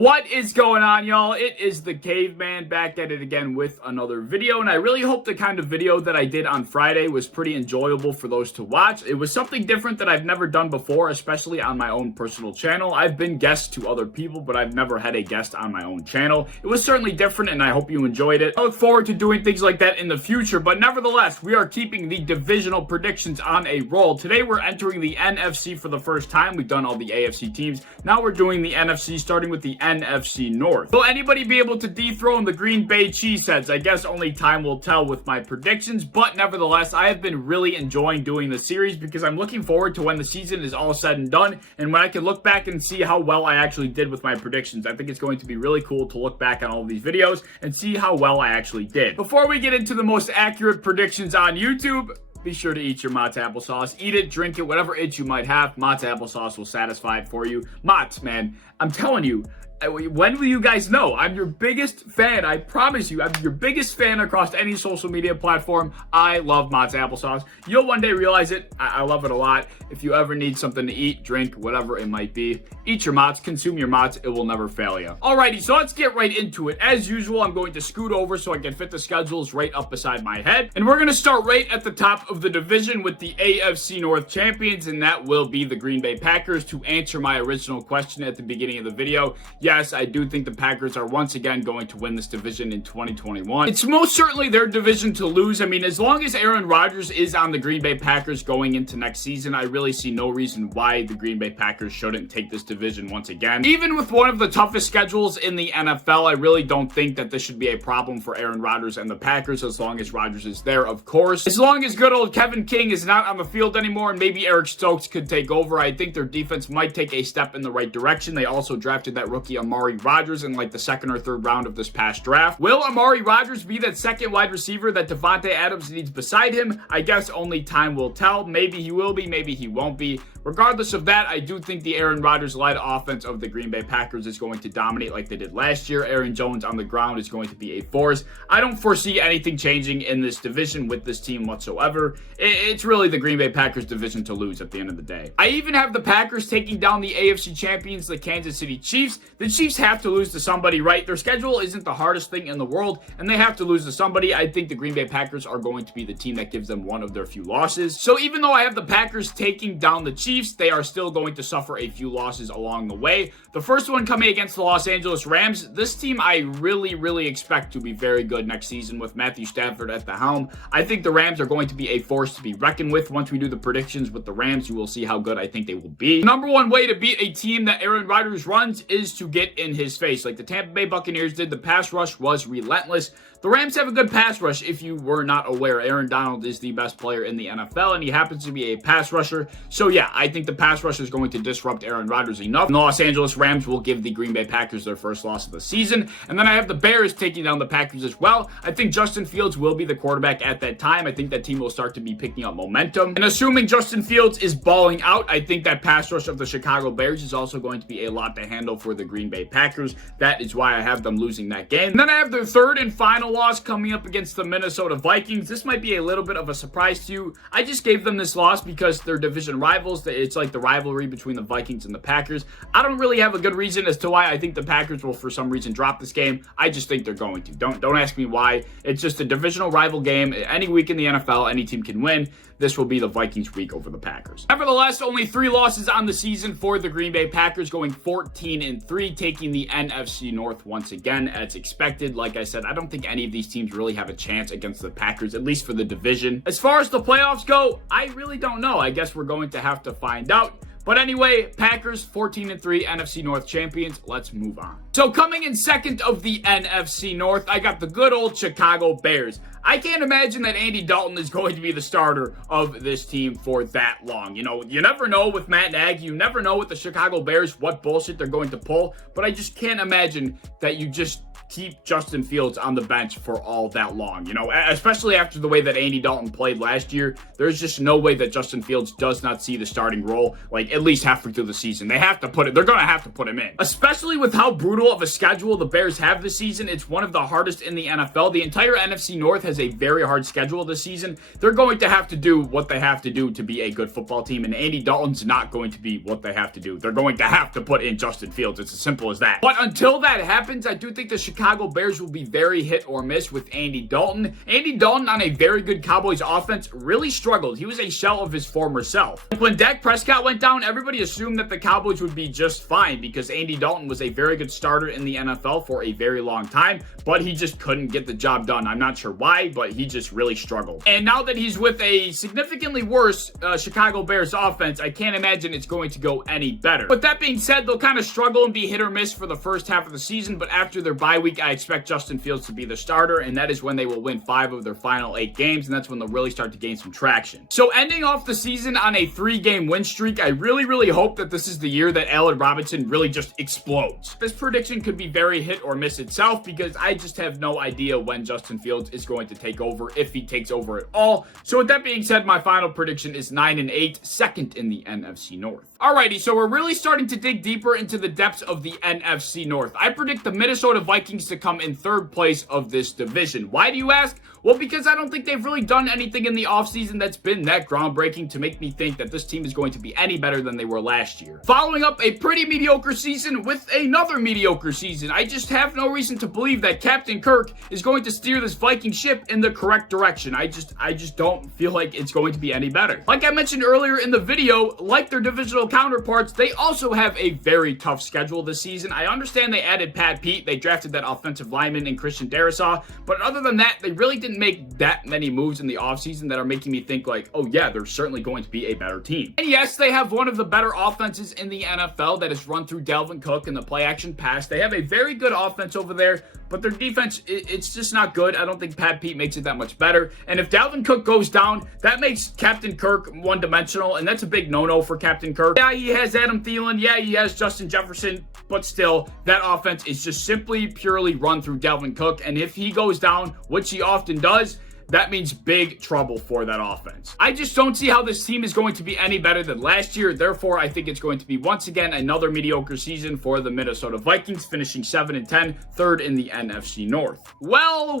What is going on, y'all? It is the Caveman back at it again with another video, and I really hope the kind of video that I did on Friday was pretty enjoyable for those to watch. It was something different that I've never done before, especially on my own personal channel. I've been guests to other people, but I've never had a guest on my own channel. It was certainly different, and I hope you enjoyed it. I look forward to doing things like that in the future, but nevertheless, we are keeping the divisional predictions on a roll. Today, we're entering the NFC for the first time. We've done all the AFC teams. Now we're doing the NFC, starting with the NFC North. Will anybody be able to dethrone the Green Bay Cheeseheads? I guess only time will tell with my predictions, but nevertheless, I have been really enjoying doing the series because I'm looking forward to when the season is all said and done and when I can look back and see how well I actually did with my predictions. I think it's going to be really cool to look back on all of these videos and see how well I actually did. Before we get into the most accurate predictions on YouTube, be sure to eat your Mott's applesauce. Eat it, drink it, whatever itch you might have. Mott's applesauce will satisfy it for you. Mott's, man, I'm telling you, when will you guys know? I'm your biggest fan. I promise you, I'm your biggest fan across any social media platform. I love Mott's applesauce. You'll one day realize it. I love it a lot. If you ever need something to eat, drink, whatever it might be, eat your Mott's, consume your Mott's. It will never fail you. Alrighty, so let's get right into it. As usual, I'm going to scoot over so I can fit the schedules right up beside my head. And we're going to start right at the top of the division with the AFC North champions, and that will be the Green Bay Packers. To answer my original question at the beginning of the video, yes, I do think the Packers are once again going to win this division in 2021. It's most certainly their division to lose. I mean, as long as Aaron Rodgers is on the Green Bay Packers going into next season, I really see no reason why the Green Bay Packers shouldn't take this division once again. Even with one of the toughest schedules in the NFL, I really don't think that this should be a problem for Aaron Rodgers and the Packers as long as Rodgers is there, of course. As long as good old Kevin King is not on the field anymore and maybe Eric Stokes could take over, I think their defense might take a step in the right direction. They also drafted that rookie Amari Rodgers in like the second or third round of this past draft. Will Amari Rodgers be that second wide receiver that Davante Adams needs beside him? I guess only time will tell. Maybe he will be, maybe he won't be. Regardless of that, I do think the Aaron Rodgers-led offense of the Green Bay Packers is going to dominate like they did last year. Aaron Jones on the ground is going to be a force. I don't foresee anything changing in this division with this team whatsoever. It's really the Green Bay Packers division to lose at the end of the day. I even have the Packers taking down the AFC champions, the Kansas City Chiefs. The Chiefs have to lose to somebody, right? Their schedule isn't the hardest thing in the world, and they have to lose to somebody. I think the Green Bay Packers are going to be the team that gives them one of their few losses. So even though I have the Packers taking down the Chiefs, they are still going to suffer a few losses along the way. The first one coming against the Los Angeles Rams. This team I really expect to be very good next season with Matthew Stafford at the helm. I think the Rams are going to be a force to be reckoned with. Once we do the predictions with the Rams, you will see how good I think they will be. The number one way to beat a team that Aaron Rodgers runs is to get in his face. Like the Tampa Bay Buccaneers did, the pass rush was relentless. The Rams have a good pass rush if you were not aware. Aaron Donald is the best player in the NFL, and he happens to be a pass rusher. So yeah, I think the pass rush is going to disrupt Aaron Rodgers enough. And the Los Angeles Rams will give the Green Bay Packers their first loss of the season. And then I have the Bears taking down the Packers as well. I think Justin Fields will be the quarterback at that time. I think that team will start to be picking up momentum. And assuming Justin Fields is balling out, I think that pass rush of the Chicago Bears is also going to be a lot to handle for the Green Bay Packers. That is why I have them losing that game. And then I have their third and final loss coming up against the Minnesota Vikings. This might be a little bit of a surprise to you. I just gave them this loss because they're division rivals. It's like the rivalry between the Vikings and the Packers. I don't really have a good reason as to why I think the Packers will for some reason drop this game. I just think they're going to. Don't ask me why. It's just a divisional rival game. Any week in the NFL, any team can win. This will be the Vikings week over the Packers. Nevertheless, only 3 losses on the season for the Green Bay Packers, going 14-3, taking the NFC North once again as expected. Like I said, I don't think any of these teams really have a chance against the Packers, at least for the division. As far as the playoffs go, I really don't know. I guess we're going to have to find out. But anyway, Packers 14-3, NFC North champions. Let's move on. So coming in second of the NFC North, I got the good old Chicago Bears. I can't imagine that Andy Dalton is going to be the starter of this team for that long. You know, you never know with Matt Nagy. You never know with the Chicago Bears what bullshit they're going to pull. But I just can't imagine that you just keep Justin Fields on the bench for all that long, you know, especially after the way that Andy Dalton played last year. There's just no way that Justin Fields does not see the starting role, like, at least halfway through the season. They're going to have to put him in. Especially with how brutal of a schedule the Bears have this season. It's one of the hardest in the NFL. The entire NFC North has a very hard schedule this season. They're going to have to do what they have to do to be a good football team, and Andy Dalton's not going to be what they have to do. They're going to have to put in Justin Fields. It's as simple as that. But until that happens, I do think the Chicago Bears will be very hit or miss with Andy Dalton. Andy Dalton on a very good Cowboys offense really struggled. He was a shell of his former self. When Dak Prescott went down, everybody assumed that the Cowboys would be just fine because Andy Dalton was a very good starter in the NFL for a very long time, but he just couldn't get the job done. I'm not sure why, but he just really struggled. And now that he's with a significantly worse Chicago Bears offense, I can't imagine it's going to go any better. But that being said, they'll kind of struggle and be hit or miss for the first half of the season, but after their bye week, I expect Justin Fields to be the starter, and that is when they will win 5 of their final 8 games, and that's when they'll really start to gain some traction. So ending off the season on a 3-game win streak, I really hope that this is the year that Allen Robinson really just explodes. This prediction could be very hit or miss itself because I just have no idea when Justin Fields is going to take over, if he takes over at all. So with that being said, my final prediction is 9-8, second in the NFC North. Alrighty, so we're really starting to dig deeper into the depths of the NFC North. I predict the Minnesota Vikings to come in 3rd place of this division. Why do you ask? Well, because I don't think they've really done anything in the offseason that's been that groundbreaking to make me think that this team is going to be any better than they were last year. Following up a pretty mediocre season with another mediocre season, I just have no reason to believe that Captain Kirk is going to steer this Viking ship in the correct direction. I just don't feel like it's going to be any better. Like I mentioned earlier in the video, like their divisional counterparts, they also have a very tough schedule this season. I understand they added Pat Pete, they drafted that offensive lineman in Christian Darrisaw, but other than that, they really didn't make that many moves in the offseason that are making me think like, oh yeah, they're certainly going to be a better team. And yes, they have one of the better offenses in the NFL that is run through Dalvin Cook in the play action pass. They have a very good offense over there, but their defense, it's just not good. I don't think Pat Pete makes it that much better. And if Dalvin Cook goes down, that makes Captain Kirk one-dimensional, and that's a big no-no for Captain Kirk. Yeah, he has Adam Thielen. Yeah, he has Justin Jefferson, but still, that offense is just simply purely run through Dalvin Cook, and if he goes down, which he often does, that means big trouble for that offense. I just don't see how this team is going to be any better than last year. Therefore, I think it's going to be, once again, another mediocre season for the Minnesota Vikings, finishing 7-10, 3rd in the NFC North. Well.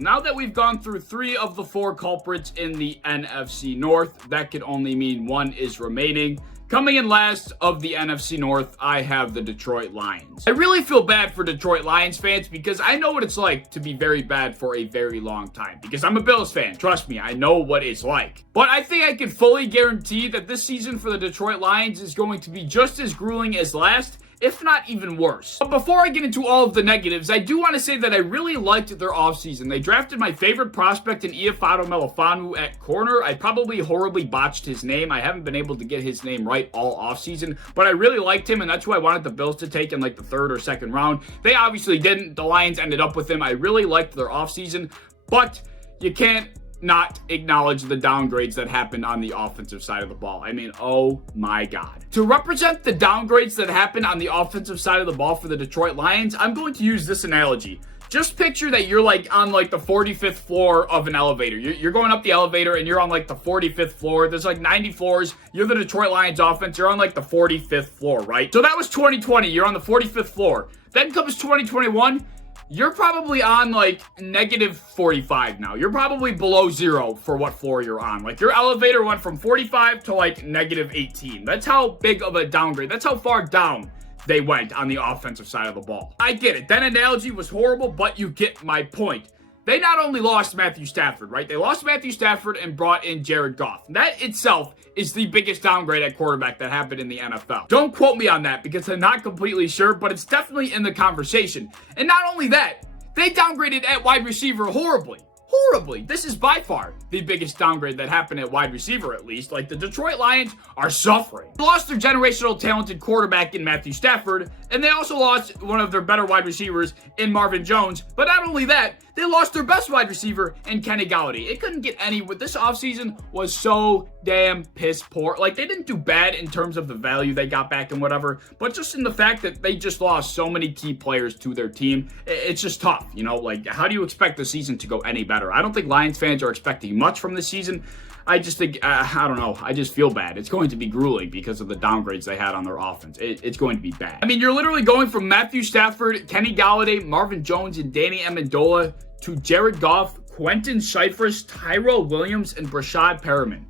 Now that we've gone through 3 of the 4 culprits in the NFC North, that could only mean 1 is remaining. Coming in last of the NFC North, I have the Detroit Lions. I really feel bad for Detroit Lions fans because I know what it's like to be very bad for a very long time. Because I'm a Bills fan. Trust me, I know what it's like. But I think I can fully guarantee that this season for the Detroit Lions is going to be just as grueling as last, if not even worse. But before I get into all of the negatives, I do want to say that I really liked their offseason. They drafted my favorite prospect in Iafado Melifanu at corner. I probably horribly botched his name. I haven't been able to get his name right all offseason, but I really liked him, and that's who I wanted the Bills to take in like the 3rd or 2nd round. They obviously didn't. The Lions ended up with him. I really liked their offseason, but you can't not acknowledge the downgrades that happened on the offensive side of the ball. I mean, oh my God. To represent the downgrades that happened on the offensive side of the ball for the Detroit Lions, I'm going to use this analogy. Just picture that you're like on like the 45th floor of an elevator. You're going up the elevator and you're on like the 45th floor. There's like 90 floors. You're the Detroit Lions offense. You're on like the 45th floor, right? So that was 2020. You're on the 45th floor. Then comes 2021. You're probably on like negative 45 now. You're probably below 0 for what floor you're on. Like your elevator went from 45 to like negative 18. That's how big of a downgrade. That's how far down they went on the offensive side of the ball. I get it. That analogy was horrible, but you get my point. They not only lost Matthew Stafford, right? They lost Matthew Stafford and brought in Jared Goff. That itself is the biggest downgrade at quarterback that happened in the NFL. Don't quote me on that because I'm not completely sure, but it's definitely in the conversation. And not only that, they downgraded at wide receiver horribly. horribly. This is by far the biggest downgrade that happened at wide receiver, at least. Like, the Detroit Lions are suffering. They lost their generational talented quarterback in Matthew Stafford, and they also lost one of their better wide receivers in Marvin Jones. But not only that, they lost their best wide receiver in Kenny Golladay. It couldn't get any. This offseason was so damn piss poor. Like, they didn't do bad in terms of the value they got back and whatever, but just in the fact that they just lost so many key players to their team, it's just tough. You know, like, how do you expect the season to go any better? I don't think Lions fans are expecting much from this season. I just think, I don't know. I just feel bad. It's going to be grueling because of the downgrades they had on their offense. It's going to be bad. I mean, you're literally going from Matthew Stafford, Kenny Golladay, Marvin Jones, and Danny Amendola to Jared Goff, Quentin Shifres, Tyrell Williams, and Brashad Perriman.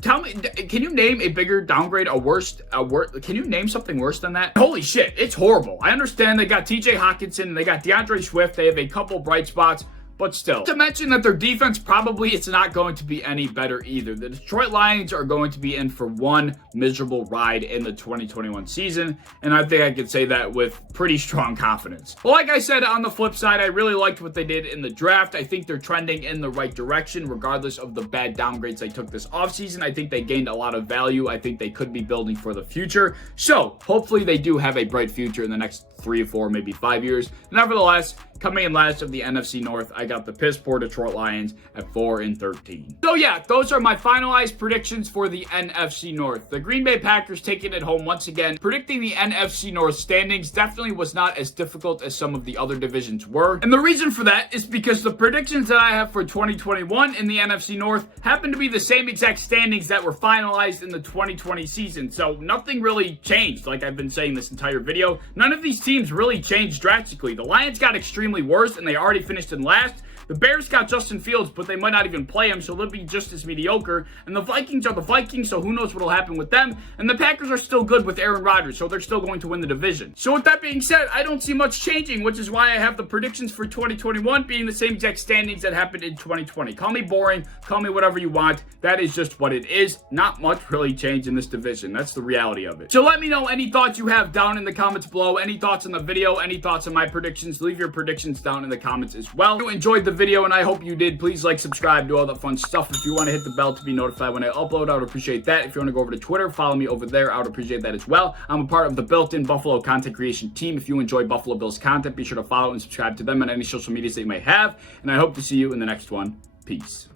Tell me, can you name a bigger downgrade, can you name something worse than that? Holy shit, it's horrible. I understand they got TJ Hawkinson, and they got DeAndre Swift. They have a couple bright spots, but still. Not to mention that their defense probably it's not going to be any better either. The Detroit Lions are going to be in for one miserable ride in the 2021 season, and I think I could say that with pretty strong confidence. Well, like I said, on the flip side, I really liked what they did in the draft. I think they're trending in the right direction, regardless of the bad downgrades they took this offseason. I think they gained a lot of value. I think they could be building for the future. So, hopefully they do have a bright future in the next 3 or 4, maybe 5 years. Nevertheless, coming in last of the NFC North, I got the piss poor Detroit Lions at 4-13. So yeah, those are my finalized predictions for the NFC North. The Green Bay Packers taking it home once again. Predicting the NFC North standings definitely was not as difficult as some of the other divisions were. And the reason for that is because the predictions that I have for 2021 in the NFC North happen to be the same exact standings that were finalized in the 2020 season. So nothing really changed, like I've been saying this entire video. None of these teams really changed drastically. The Lions got extremely worse, and they already finished in last. The Bears got Justin Fields, but they might not even play him, so they'll be just as mediocre. And the Vikings are the Vikings, so who knows what will happen with them. And the Packers are still good with Aaron Rodgers, so they're still going to win the division. So with that being said, I don't see much changing, which is why I have the predictions for 2021 being the same exact standings that happened in 2020. Call me boring, call me whatever you want. That is just what it is. Not much really changed in this division. That's the reality of it. So let me know any thoughts you have down in the comments below. Any thoughts on the video, any thoughts on my predictions. Leave your predictions down in the comments as well. If you enjoyed the video, and I hope you did, please like, subscribe, do all that fun stuff. If you want to hit the bell to be notified when I upload, I would appreciate that. If you want to go over to Twitter, follow me over there, I would appreciate that as well. I'm a part of the built-in Buffalo content creation team. If you enjoy Buffalo Bills content, be sure to follow and subscribe to them on any social medias that you may have, and I hope to see you in the next one. Peace.